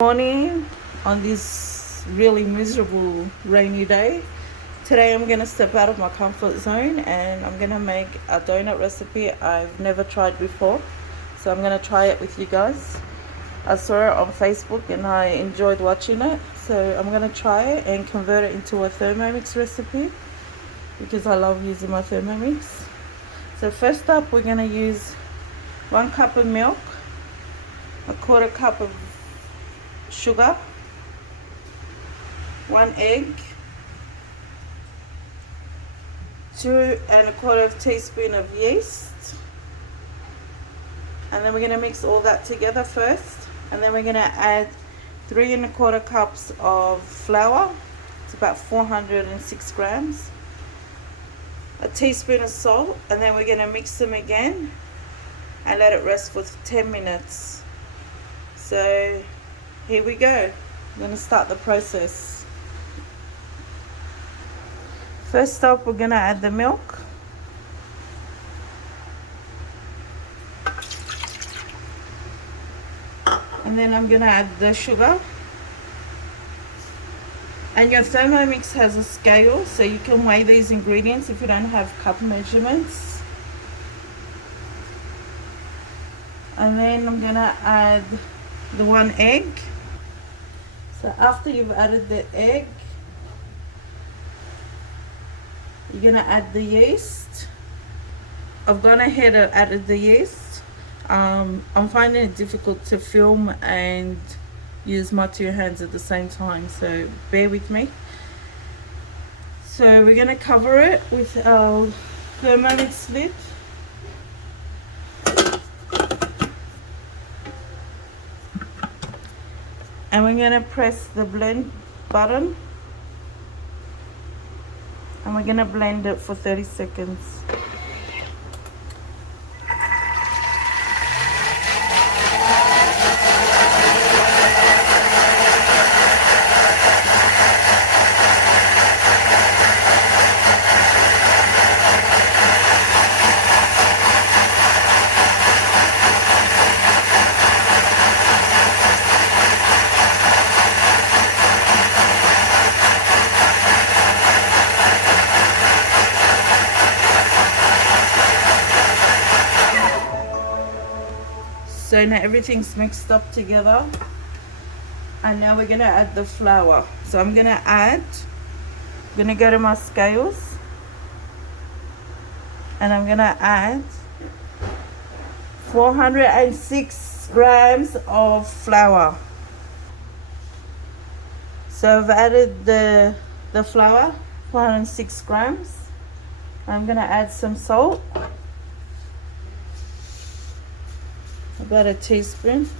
Morning on this really miserable rainy day. Today I'm gonna step out of my comfort zone and I'm gonna make a donut recipe I've never tried before. So I'm gonna try it with you guys. I saw it on Facebook and I enjoyed watching it. So I'm gonna try it and convert it into a Thermomix recipe because I love using my Thermomix. So first up we're gonna use 1 cup of milk, a quarter cup of sugar, 1 egg, 2¼ teaspoon of yeast, and then we're going to mix all that together first, and then we're going to add 3¼ cups of flour. It's about 406 grams, a teaspoon of salt, and then we're going to mix them again and let it rest for 10 minutes. So here we go. I'm going to start the process. First up, we're going to add the milk. And then I'm going to add the sugar. And your Thermomix has a scale, so you can weigh these ingredients if you don't have cup measurements. And then I'm going to add the 1 egg. So after you've added the egg, you're going to add the yeast. I've gone ahead and added the yeast. I'm finding it difficult to film and use my 2 hands at the same time, so bear with me. So we're going to cover it with our Thermomix lid. And we're going to press the blend button. And we're going to blend it for 30 seconds. So now everything's mixed up together, and now we're going to add the flour. So I'm going to go to my scales, and I'm going to add 406 grams of flour. So I've added the flour, 406 grams. I'm going to add some salt, about a teaspoon,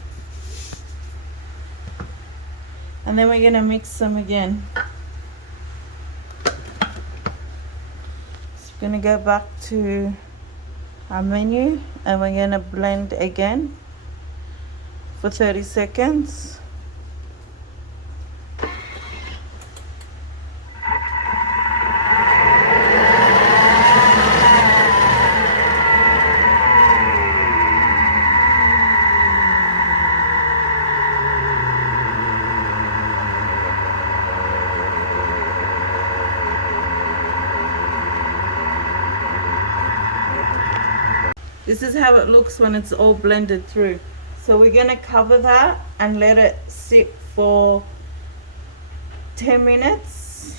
and then we're going to mix them again. So we're going to go back to our menu and we're going to blend again for 30 seconds. This is how it looks when it's all blended through. So we're going to cover that and let it sit for 10 minutes.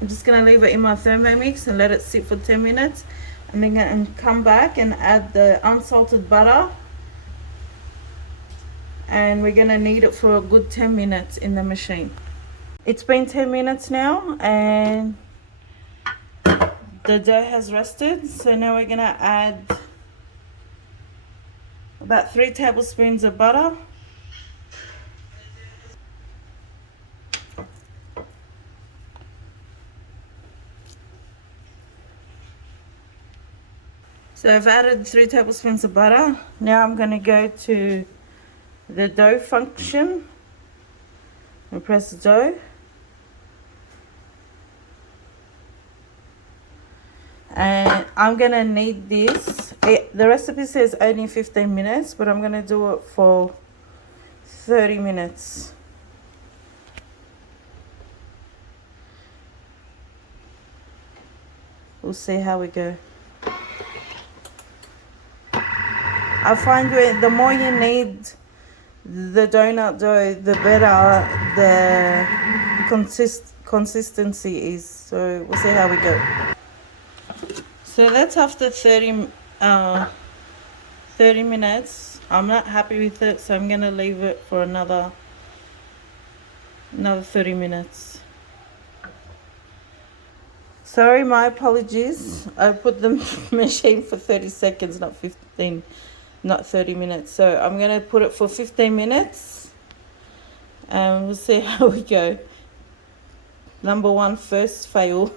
I'm just going to leave it in my Thermomix and let it sit for 10 minutes. And then going to come back and add the unsalted butter. And we're going to knead it for a good 10 minutes in the machine. It's been 10 minutes now and the dough has rested. So now we're going to add about 3 tablespoons of butter. So I've added 3 tablespoons of butter. Now I'm going to go to the dough function and press dough. And I'm gonna knead this. The recipe says only 15 minutes, but I'm gonna do it for 30 minutes. We'll see how we go. I find the more you need the donut dough, the better the consistency is. So we'll see how we go. So that's after 30 minutes. I'm not happy with it, so I'm gonna leave it for another 30 minutes. Sorry, my apologies. I put the machine for 30 seconds, not 15, not 30 minutes. So I'm gonna put it for 15 minutes and we'll see how we go. Number one, first fail.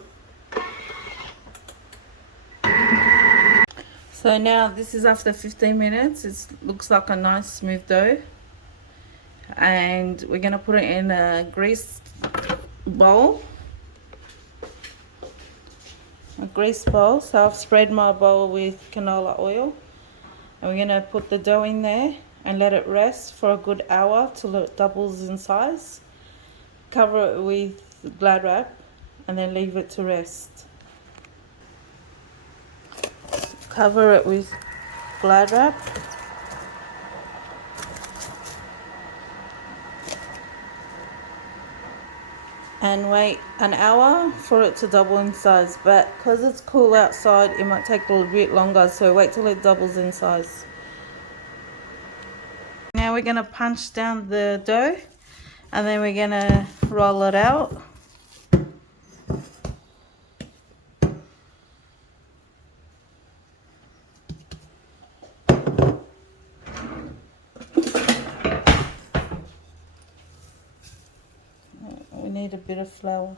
So now this is after 15 minutes. It looks like a nice smooth dough. And we're gonna put it in a greased bowl. A greased bowl. So I've spread my bowl with canola oil. And we're gonna put the dough in there and let it rest for a good hour till it doubles in size. Cover it with Glad wrap and then leave it to rest. Cover it with Glad wrap. And wait an hour for it to double in size, but because it's cool outside it might take a little bit longer, so wait till it doubles in size. Now we're going to punch down the dough and then we're going to roll it out. We need a bit of flour.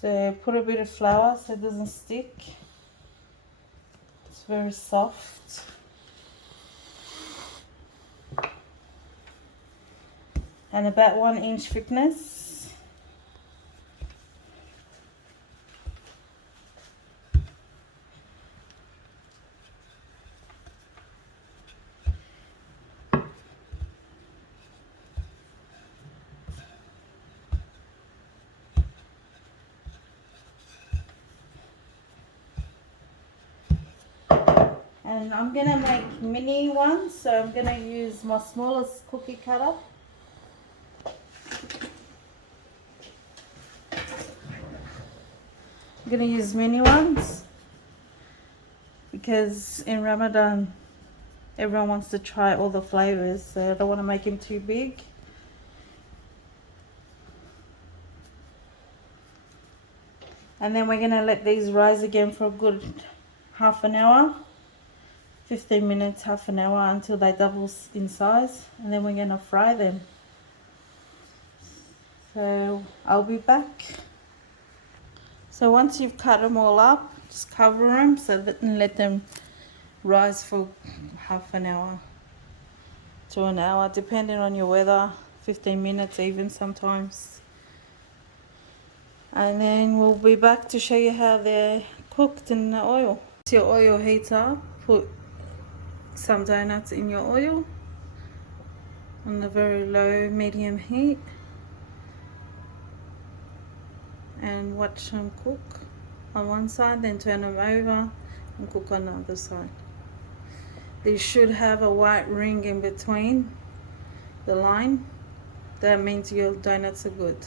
So put a bit of flour so it doesn't stick. It's very soft. And about 1 inch thickness. And I'm gonna make mini ones, so I'm gonna use my smallest cookie cutter. I'm gonna use mini ones because in Ramadan everyone wants to try all the flavors, so I don't want to make them too big. And then we're gonna let these rise again for a good half an hour. 15 minutes, half an hour until they double in size, and then we're going to fry them. So I'll be back. So once you've cut them all up, just cover them and let them rise for half an hour to an hour, depending on your weather, 15 minutes even sometimes. And then we'll be back to show you how they're cooked in the oil. Once your oil heats up, put some doughnuts in your oil on the very low medium heat and watch them cook on one side, then turn them over and cook on the other side. They should have a white ring in between the line. That means your doughnuts are good.